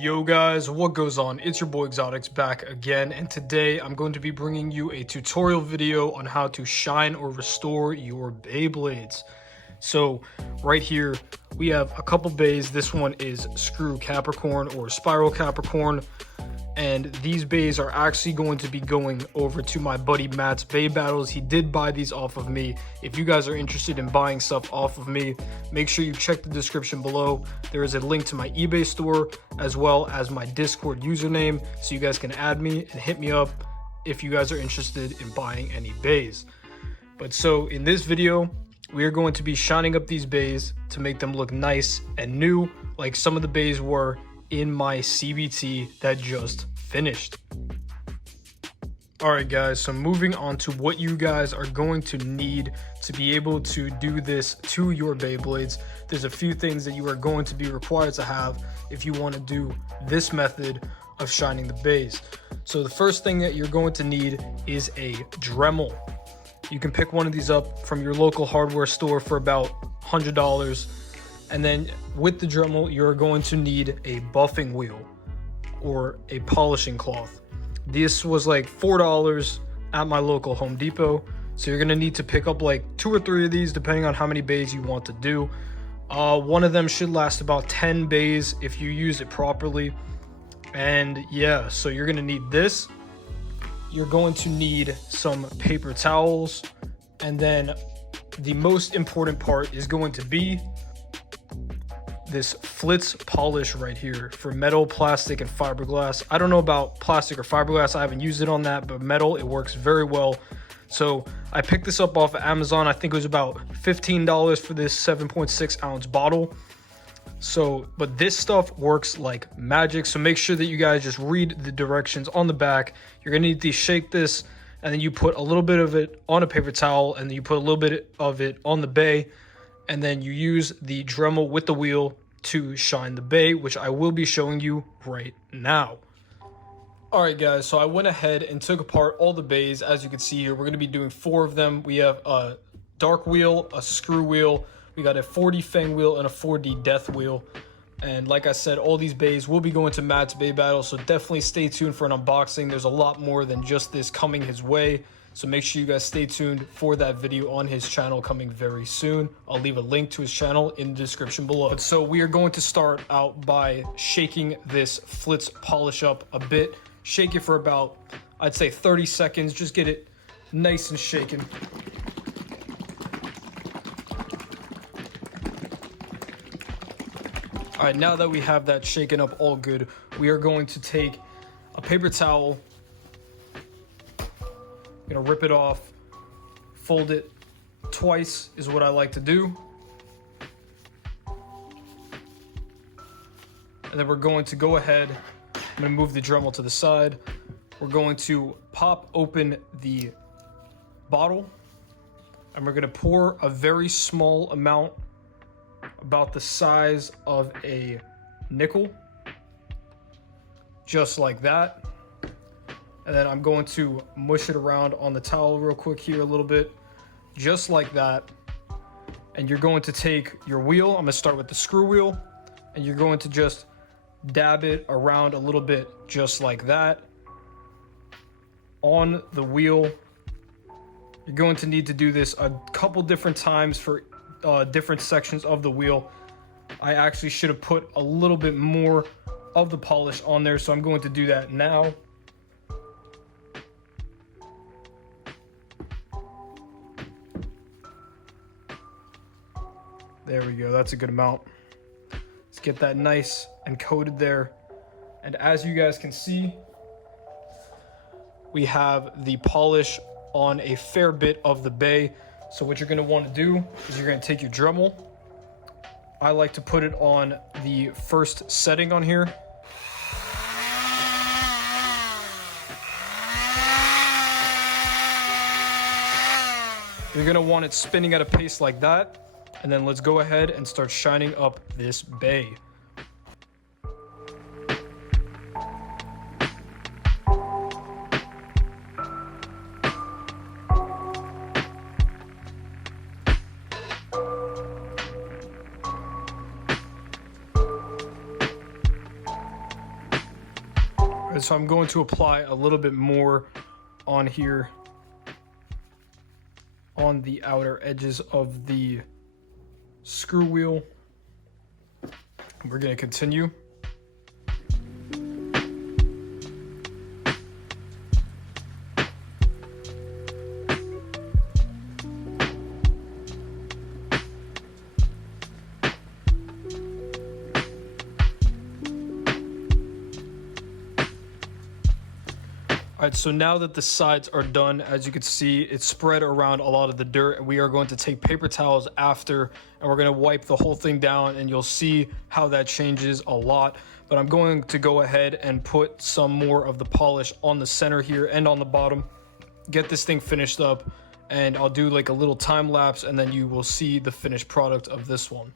Yo guys, what goes on? It's your boy Exotics back again, and today I'm going to be bringing you a tutorial video on how to shine or restore your Beyblades. So right here we have a couple bays. This one is Screw Capricorn or Spiral Capricorn, and these bays are actually going to be going over to my buddy Matt's Bay Battles. He did buy these off of me. If you guys are interested in buying stuff off of me, make sure you check the description below. There is a link to my eBay store as well as my Discord username, so you guys can add me and hit me up if you guys are interested in buying any bays. But so in this video, we are going to be shining up these bays to make them look nice and new, like some of the bays were in my CBT that just finished. Alright guys, so moving on to what you guys are going to need to be able to do this to your Beyblades. There's a few things that you are going to be required to have if you want to do this method of shining the bays. So the first thing that you're going to need is a Dremel. You can pick one of these up from your local hardware store for about $100. And then with the Dremel, you're going to need a buffing wheel or a polishing cloth. This was like $4 at my local Home Depot. So you're gonna need to pick up like 2 or 3 of these depending on how many bays you want to do. One of them should last about 10 bays if you use it properly. And yeah, so you're gonna need this. You're going to need some paper towels. And then the most important part is going to be this Flitz Polish right here for metal, plastic, and fiberglass. I don't know about plastic or fiberglass. I haven't used it on that, but metal, it works very well. So I picked this up off of Amazon. I think it was about $15 for this 7.6 ounce bottle. So, but this stuff works like magic. So make sure that you guys just read the directions on the back. You're gonna need to shake this, and then you put a little bit of it on a paper towel, and then you put a little bit of it on the bay. And then you use the Dremel with the wheel to shine the bay, which I will be showing you right now. All right, guys, so I went ahead and took apart all the bays. As you can see here, we're going to be doing 4 of them. We have a dark wheel, a screw wheel, we got a 4D fang wheel, and a 4D death wheel. And like I said, all these bays will be going to Matt's Bay Battle, so definitely stay tuned for an unboxing. There's a lot more than just this coming his way. So make sure you guys stay tuned for that video on his channel coming very soon. I'll leave a link to his channel in the description below. So we are going to start out by shaking this Flitz Polish up a bit. Shake it for about, I'd say 30 seconds. Just get it nice and shaken. All right, now that we have that shaken up all good, we are going to take a paper towel. Gonna rip it off, fold it twice is what I like to do. And then we're going to go ahead, I'm gonna move the Dremel to the side. We're going to pop open the bottle, and we're gonna pour a very small amount, about the size of a nickel, just like that. And then I'm going to mush it around on the towel real quick here a little bit, just like that. And you're going to take your wheel, I'm gonna start with the screw wheel, and you're going to just dab it around a little bit, just like that, on the wheel. You're going to need to do this a couple different times for different sections of the wheel. I actually should have put a little bit more of the polish on there, so I'm going to do that now. There we go, that's a good amount. Let's get that nice and coated there. And as you guys can see, we have the polish on a fair bit of the bay. So what you're gonna want to do is you're gonna take your Dremel. I like to put it on the first setting on here. You're gonna want it spinning at a pace like that. And then let's go ahead and start shining up this bay. And so I'm going to apply a little bit more on here on the outer edges of the screw wheel. We're going to continue. Alright, so now that the sides are done, as you can see, it's spread around a lot of the dirt, and we are going to take paper towels after, and we're going to wipe the whole thing down, and you'll see how that changes a lot. But I'm going to go ahead and put some more of the polish on the center here and on the bottom, get this thing finished up, and I'll do like a little time lapse, and then you will see the finished product of this one.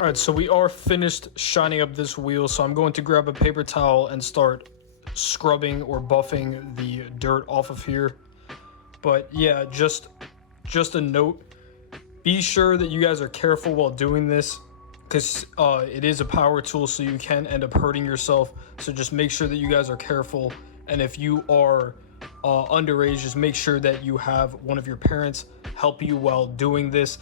Alright, so we are finished shining up this wheel, so I'm going to grab a paper towel and start scrubbing or buffing the dirt off of here. But yeah, just a note, be sure that you guys are careful while doing this, because it is a power tool, so you can end up hurting yourself. So just make sure that you guys are careful, and if you are underage, just make sure that you have one of your parents help you while doing this.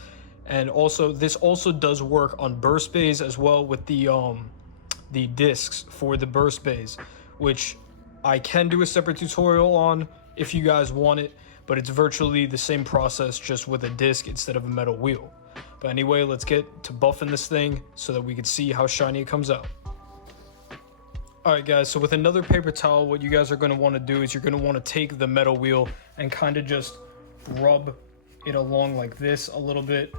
And also, this also does work on burst bays as well, with the discs for the burst bays, which I can do a separate tutorial on if you guys want it, but it's virtually the same process, just with a disc instead of a metal wheel. But anyway, let's get to buffing this thing so that we can see how shiny it comes out. Alright guys, so with another paper towel, what you guys are going to want to do is you're going to want to take the metal wheel and kind of just rub it along like this a little bit.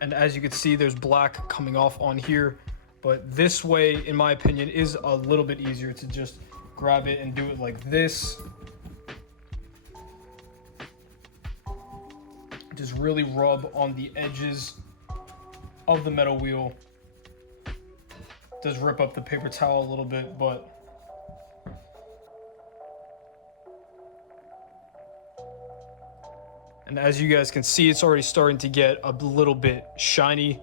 And as you can see, there's black coming off on here, but this way, in my opinion, is a little bit easier to just grab it and do it like this. Just really rub on the edges of the metal wheel. It does rip up the paper towel a little bit, but and as you guys can see, it's already starting to get a little bit shiny.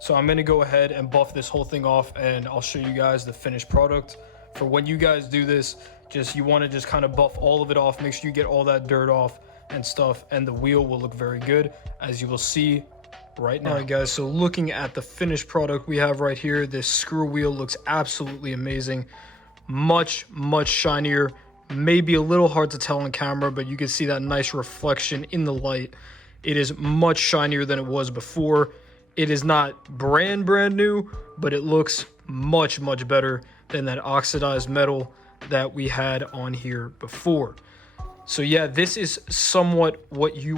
So I'm going to go ahead and buff this whole thing off, and I'll show you guys the finished product. For when you guys do this, you want to just kind of buff all of it off. Make sure you get all that dirt off and stuff, and the wheel will look very good, as you will see right now. All right guys, so looking at the finished product we have right here, this screw wheel looks absolutely amazing. Much shinier. Maybe a little hard to tell on camera, but you can see that nice reflection in the light. It is much shinier than it was before. It is not brand new, but it looks much better than that oxidized metal that we had on here before. So yeah, this is somewhat what you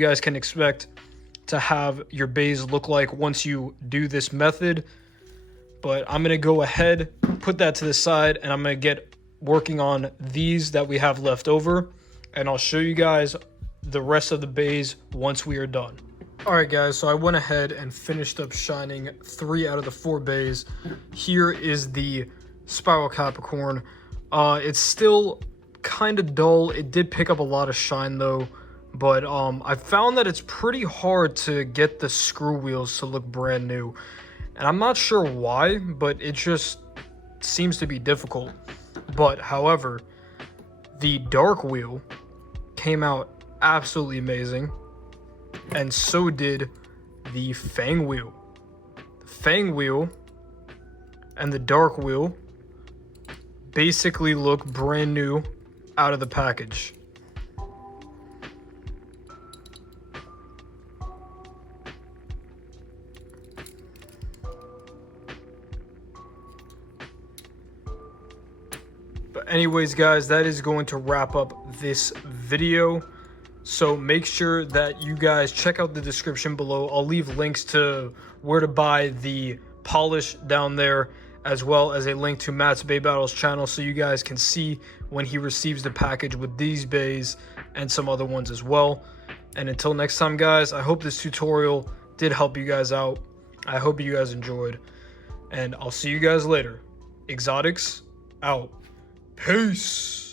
guys can expect to have your bays look like once you do this method. But I'm gonna go ahead, put that to the side, and I'm gonna get working on these that we have left over, and I'll show you guys the rest of the bays once we are done. Alright guys, so I went ahead and finished up shining 3 out of the 4 bays. Here is the Spiral Capricorn. It's still kind of dull. It did pick up a lot of shine though, but I found that it's pretty hard to get the screw wheels to look brand new, and I'm not sure why, but it just seems to be difficult. But however, the dark wheel came out absolutely amazing, and so did the Fang wheel. The Fang wheel and the dark wheel basically look brand new out of the package. But anyways guys, that is going to wrap up this video. So make sure that you guys check out the description below. I'll leave links to where to buy the Polish down there, as well as a link to Matt's Bay Battles channel so you guys can see when he receives the package with these bays and some other ones as well. And until next time, guys, I hope this tutorial did help you guys out. I hope you guys enjoyed, and I'll see you guys later. Exotics out. Peace.